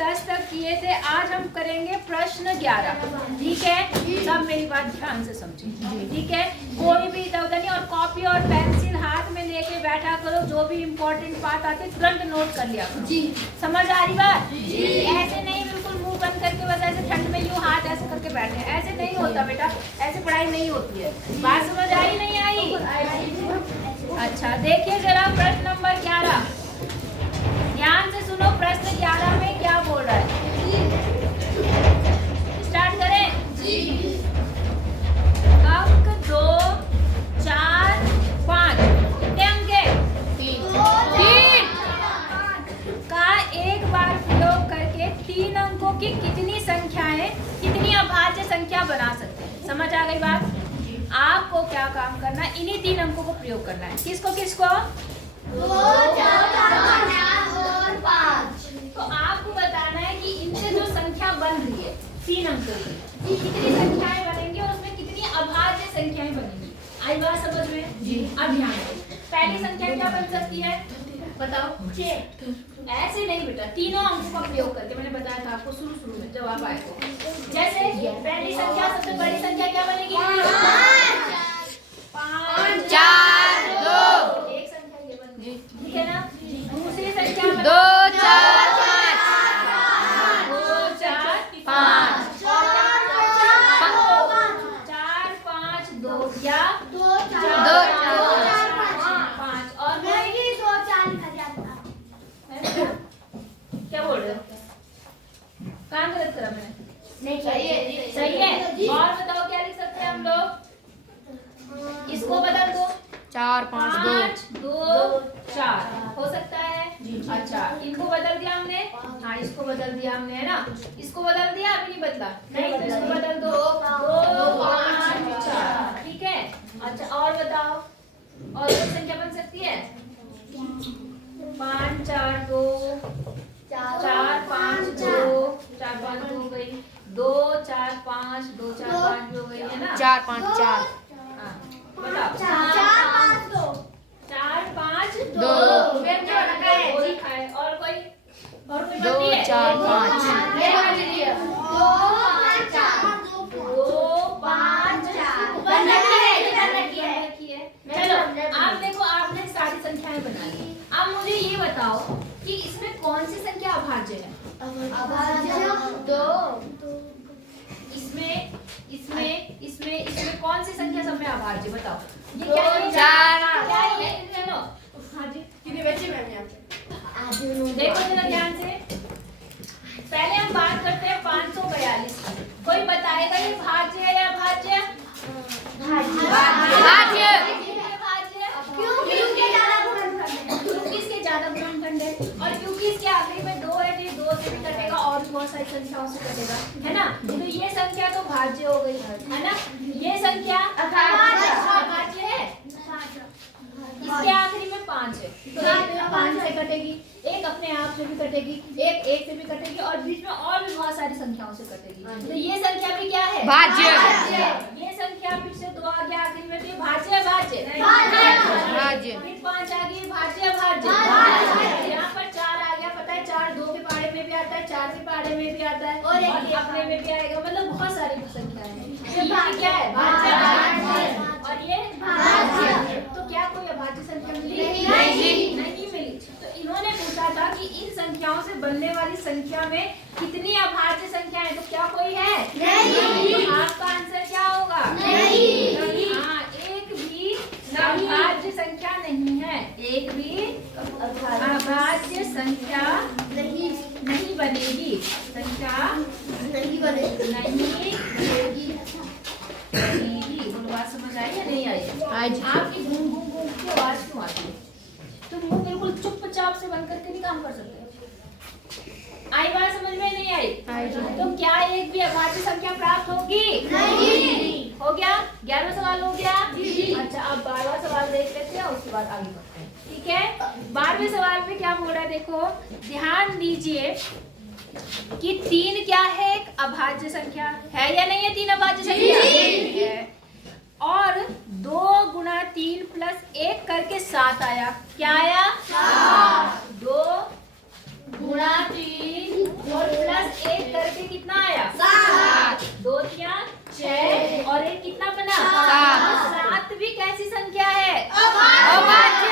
10 तक किए थे, आज हम करेंगे प्रश्न 11। ठीक है, सब मेरी बात ध्यान से समझिए। ठीक है, कोई भी इधर उधर नहीं, और कॉपी और पेंसिल हाथ में लेके बैठा करो, जो भी इम्पोर्टेंट बात आती है तुरंत नोट कर लिया करो। जी, समझ आ रही बात? जी। ऐसे नहीं बिल्कुल मुंह बंद करके बस ऐसे ठंड में यूं हाथ ऐसे करके बैठे, ऐसे नहीं होता बेटा, ऐसे पढ़ाई नहीं होती है। बात समझ आई नहीं आई? अच्छा, देखिए जरा प्रश्न नंबर 11, ध्यान से सुनो। प्रश्न 11 में क्या बोल रहा है? स्टार्ट करें जी। अंक 2, 4, 5 कितने अंक है? 3 का एक बार प्रयोग करके 3 अंकों की कितनी संख्याएं, कितनी अभाज्य संख्या बना सकते हैं? समझ आ गई बात? आपको क्या काम करना है, इन्हीं 3 अंकों को प्रयोग करना है। किसको किसको? 2, 4, 5। तो आपको बताना है कि इनसे जो संख्या बन रही है 3 अंकों की, कितनी संख्याएं बनेंगी और उसमें कितनी अभाज्य संख्याएं बनेंगी। आई बात समझ में? जी। अब ध्यान दो, पहली संख्या क्या बन सकती है बताओ? 6। ऐसे नहीं बेटा, तीनों अंकों का प्रयोग करके, मैंने बताया था आपको शुरू में जब आप आए थे। जैसे पहली संख्या, सबसे बड़ी संख्या क्या बनेगी? 5, 4, 2। एक संख्या ये बन गई, ठीक है ना? दूसरी संख्या 2, 4, 5। 2, 4, 5। 4, 5, 2 या 2, 4, 5। और कोई 2, 4 लिखा जाता है। क्या बोल रहे हो? काम गलत करा मैंने? नहीं, सही है। सही है। और बताओ क्या लिख सकते हैं हम लोग? इसको बदल दो, 4, 5, 2, 4 हो सकता है। अच्छा, इनको बदल दिया हमने। हाँ, इसको बदल दिया हमने, है ना? इसको बदल दिया, अभी नहीं बदला। नहीं, तो इसको बदल दो, 2, 5, 4। ठीक है। अच्छा, और बताओ, और कोई संख्या बन सकती है? 5, 4, 2, 4, 5, 2, 4, 5 2 हो गई। 2, 4, 5, 2, 4, 5 हो गई, है ना? 4, 5, 4। हाँ, बताओ। 4, 5, 2। 4, 5, 2। फिर क्या रखा है? और कोई 2, 4, 5। 2, 5, 4। 2, 5, 4। चलो, आप देखो, आपने सारी संख्याएं बना ली। अब मुझे ये बताओ कि इसमें कौन सी संख्या अभाज्य है? अभाज्य 2। इसमें कौन सी संख्या सब में अभाज्य? बताओ। ये क्या है? 4। क्या है? चलो, हाँ जी, कितने बच्चे मैम यहाँ पे? देखो जरा ध्यान से, पहले हम बात करते हैं 542। कोई बताएगा ये भाज्य है या अभाज्य? भाज्य। क्योंकि इसके ज्यादा गुणनखंड है, और क्योंकि इसके आखिरी में 2 है, तो ये 2 से भी कटेगा और भी बहुत सारी संख्याओं से कटेगा, है ना? तो ये संख्या तो भाज्य हो गई, है ना? ये संख्या अभाज्य है। इसके आखिरी में 5 है, तो एक 5 से कटेगी, एक अपने आप से भी कटेगी, एक से भी कटेगी, और बीच में और भी बहुत सारी संख्याओं से कटेगी। तो ये संख्या भी क्या है? भाज्य। ये संख्या फिर से 2 आ गया आखिरी में, तो ये भाज्य है भाज्य? फिर 5 आ गई, भाज्य भाज्य। यहाँ पर 4 आ गया, पता है 4 2 के पारे में भी आता है, 4 के पारे में भी आता है, और अपने में भी आएगा, मतलब बहुत सारी संख्याएं हैं। ये क्या है? भाज्य। और ये भाज्य। तो क्या कोई अभाज्य संख्या मिली? नहीं मिली। तो इन्होंने पूछा था कि इन संख्याओं से बनने वाली संख्या में कितनी अभाज्य संख्या है? तो क्या कोई है? नहीं। आपका आंसर क्या होगा? नहीं। हाँ, एक भी अभाज्य संख्या नहीं है, एक भी अभाज्य संख्या नहीं बनेगी। संख्या नहीं बनेगी। बात समझ आई या नहीं आई? आपकी घूम घूम घूम की आवाज क्यों आती है? तुम मुंह बिल्कुल चुपचाप से बंद करके नहीं काम कर सकते। आई बात समझ में नहीं आई? तो क्या एक भी अभाज्य संख्या प्राप्त होगी? नहीं। हो गया? 11वां सवाल हो गया? अच्छा, अब 12वां सवाल देख लेते हैं, उसके बाद आगे बढ़ते हैं। ठीक है, 12वें सवाल में क्या बोल रहा है देखो, ध्यान दीजिए कि 3 क्या है? एक अभाज्य संख्या है या नहीं है? 3 अभाज्य संख्या है। और 2 गुणा 3 प्लस 1 करके 7 आया। क्या आया? 2 गुणा 3 और प्लस 1 करके कितना आया 7, 2 तिया 6 और एक कितना बना 7 भी कैसी संख्या है अभाज्य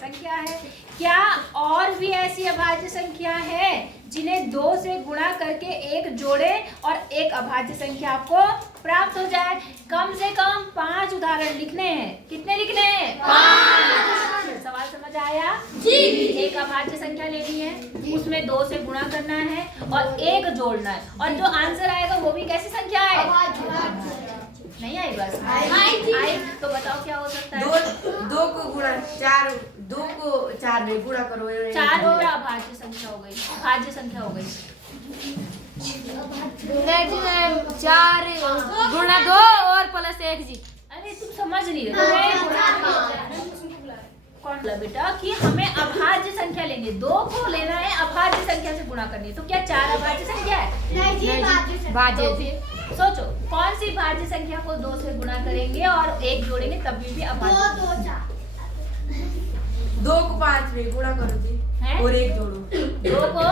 संख्या है। क्या और भी ऐसी अभाज्य संख्या है जिन्हें 2 से गुणा करके एक जोड़े और एक अभाज्य संख्या आपको प्राप्त हो जाए? कम से कम 5 उदाहरण लिखने हैं। कितने लिखने हैं 5। सवाल समझ आया जी। एक अभाज्य संख्या लेनी है, उसमें 2 से गुणा करना है और एक जोड़ना है, और जो आंसर आएगा वो भी कैसी संख्या है नहीं आई बस आई तो बताओ क्या हो सकता है 2 को गुणा 4 2 को 4 में गुणा करो 4 और अभाज्य संख्या हो गई भाज्य संख्या हो गई 4 गुणा 2 और प्लस 1 जी। अरे तुम समझ नहीं रहे कौन बोला बेटा कि हमें अभाज्य संख्या लेनी है, 2 को लेना है अभाज्य संख्या से गुणा करनी है। तो क्या 4 अभाज्य संख्या है नहीं जी भाज्य। तो फिर सोचो कौन सी भाज्य संख्या को 2 से गुणा करेंगे और एक जोड़ेंगे तभी भी अभाज्य 2 को 5 में गुणा करो जी और एक जोड़ो 2 को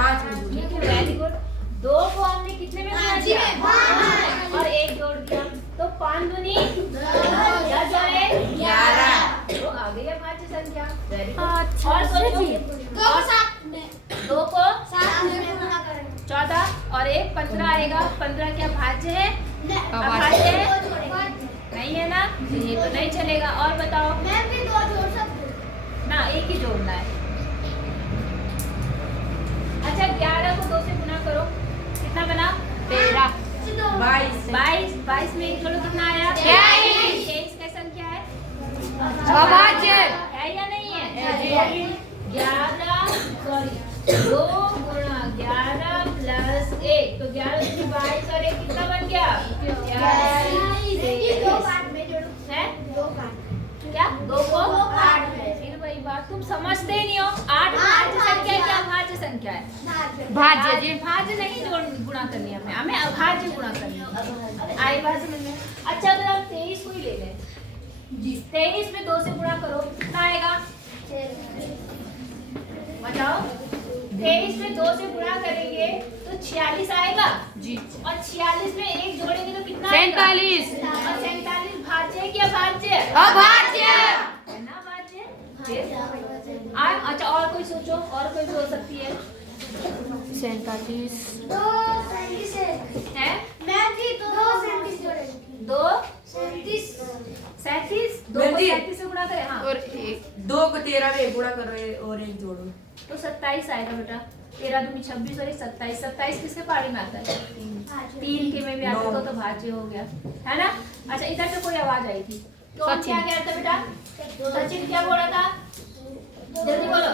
5 में जोड़ो वेरी गुड 2 को हमने कितने में गुणा किया और एक जोड़ दिया तो 5 दूनी 10 जोड़े 11 तो आ गई अभाज्य संख्या। वेरी गुड और सोचो 2 को 14 और एक 15 आएगा 15 क्या भाज्य है अभाज्य है नहीं है ना तो ये तो नहीं चलेगा। और बताओ ना एक ही जोड़ना है। अच्छा 11 को 2 से गुणा करो कितना बना 13 22 में एक जोड़ो कितना आया 23 का संख्या है अभाज्य है या नहीं है 11 सॉरी 2 गुणा 11 प्लस 1 तो 11 से 22 और 1 कितना बन गया 2 को 8 फिर वही बात तुम समझते ही नहीं हो 8 भाज्य संख्या क्या भाज्य संख्या है भाज्य जी भाज्य नहीं जोड़ गुणा करनी है हमें अभाज्य गुणा करनी है। आई बात समझ में। अच्छा अगर आप 23 को ही ले लें जी 23 में 2 से गुणा करो कितना आएगा बताओ 23 में 2 से गुणा करेंगे तो 46 आएगा जी और 46 में एक जोड़ेंगे तो कितना 47 और 47 भाज्य है क्या भाज्य अभाज्य है ना भाज्य अच्छा और कोई सोचो और कोई भी हो सकती है 47 है 2 37 2 को 37 से गुणा करें हाँ और 2 को 13 में गुणा करो और एक जोड़ो तो 27 आएगा बेटा 13 दूनी 26 और 27 27 किसके पारी में आता है 3 के में भी आता है तो भाज्य हो गया है ना। अच्छा इधर से कोई आवाज आई थी तो हम क्या कह रहे थे बेटा सचिन क्या बोल रहा था जल्दी बोलो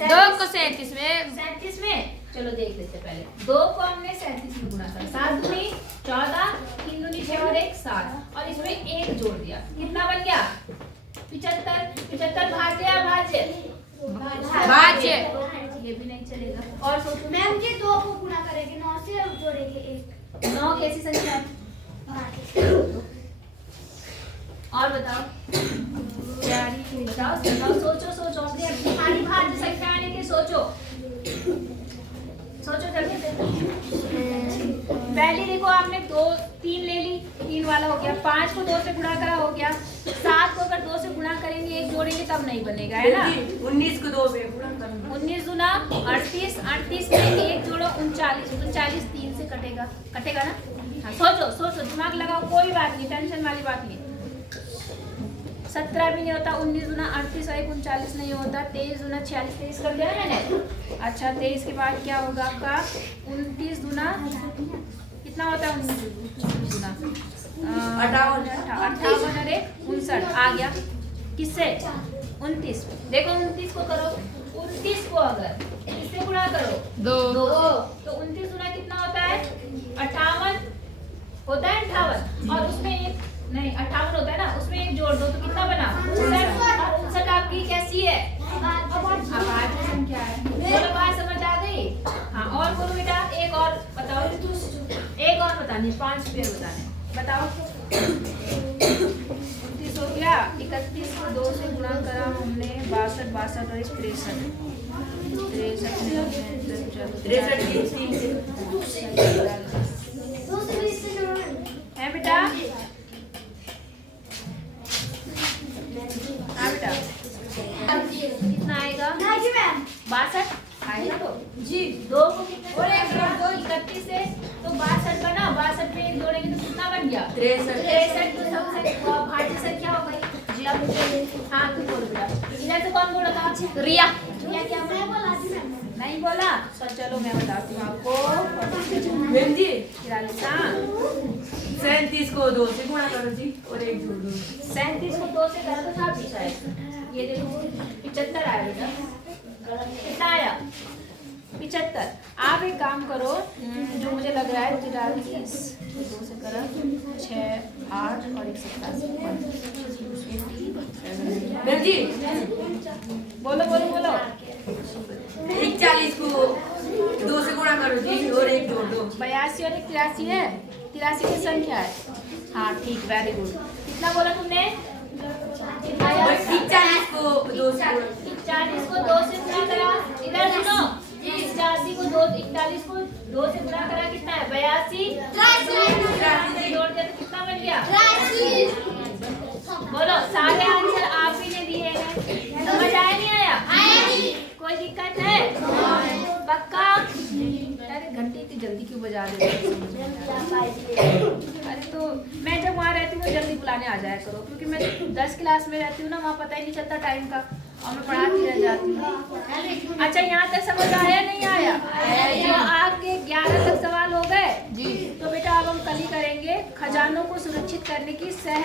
2 को 37 में 37 में चलो देख लेते पहले 2 को हमने 37 में गुणा करा 7 दूनी 14 3 दूनी 6 और 1 7 और इसमें 1 जोड़ दिया कितना बन गया 75 भाज्य अभाज्य भाज्य ये भी नहीं चलेगा। और सोचो मैम जी 2 को गुणा करेंगे 9 से और जोड़ेंगे 1 9 कैसी संख्या है और बताओ बताओ सोचो अपनी तुम्हारी भाज्य संख्या आने के सोचो जल्दी पहले देखो आपने 2 3 ले ली 3 वाला हो गया 5 को 2 से गुणा करा हो गया 7 को अगर 2 से गुणा करेंगे एक जोड़ेंगे तब नहीं बनेगा है ना 19 को 2 में गुणा करो 19 दूना 38 में एक जोड़ो 39 3 से कटेगा ना। हाँ सोचो दिमाग लगाओ कोई बात नहीं टेंशन वाली बात नहीं 17 भी नहीं होता 19 दूना 38 और 39 नहीं होता 23 दूना 46 23 कर दिया मैंने। अच्छा 23 के बाद क्या होगा आपका 29 दूना कितना होता है 19 दूना 58 और 59 आ गया किससे 29 देखो 29 को करो 29 को अगर किससे गुणा करो 2 तो 29 गुना कितना होता है 58 होता है 58 और उसमें एक नहीं 58 होता है ना उसमें एक जोड़ दो तो कितना बना 59 आपकी कैसी है अभाज्य संख्या है। बोलो बात समझ आ गई। हाँ और बोलो बेटा एक और बताओ एक और बतानी 5 पेयर बताने बताओ 29 31 हो गया, 31 को 2 से गुणा करा हमने, 62 62 और 63 है बेटा। हाँ बेटा, कितना आएगा? 62 आएगा तो जी। 2 को कितने और 1 जोड़ दो, 31 है तो 62 बना, 62 में 1 जोड़ेंगे तो कितना बन गया? 63 तो सबसे भाज्य संख्या हो गई जी। अब हाँ तू बोल बेटा, इधर से कौन बोला था? रिया। रिया क्या बोला? नहीं बोला तो चलो मैं बताती हूँ आपको। मैम जी 37 को 2 से गुणा करो जी और 1 जोड़ दो। 37 को 2 से करो तो क्या पीछा है? ये देखो 75 आया बेटा। कितना आया? 75। आप एक काम करो, जो मुझे लग रहा है 43 2 से करा 6 8 और 1 मैम जी बोलो बोलो बोलो। 41 को 2 से गुणा करो जी और 1 जोड़ दो। 82 और 83 है, 83 की संख्या है। हाँ ठीक, वेरी गुड। कितना बोला तुमने? 41 को 2 से 41 को 2 से गुणा करा, इधर सुनो, 81 को 41 को 2 से गुणा करा कितना है? 82 जोड़ दिया तो कितना बन गया? बोलो, सारे आंसर आप ही ने दिए हैं, समझ आया नहीं आया? कोई दिक्कत है? पक्का? अरे घंटी इतनी जल्दी क्यों बजा रहे हो? अरे तो मैं जब वहाँ रहती हूँ जल्दी बुलाने आ जाया करो, क्योंकि मैं 10 क्लास में रहती हूँ ना, वहाँ पता ही नहीं चलता टाइम का और मैं पढ़ाती रह जाती हूँ। अच्छा यहाँ तक समझ आया नहीं आया? जो आपके 11 तक सवाल हो गए जी, तो बेटा अब हम कल ही करेंगे खजानों को सुरक्षित करने की सह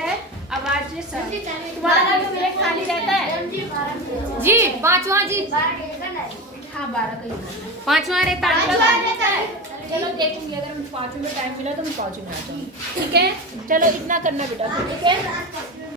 आवाज। तुम्हारा जो ब्रेक खाली रहता है जी 5वां जी। हाँ 12 का ही 5वां रहता है। चलो देखूंगी, अगर मुझे 5 में टाइम मिला तो मैं 5 में आ जाऊंगी। ठीक है, चलो इतना करना बेटा, ठीक है।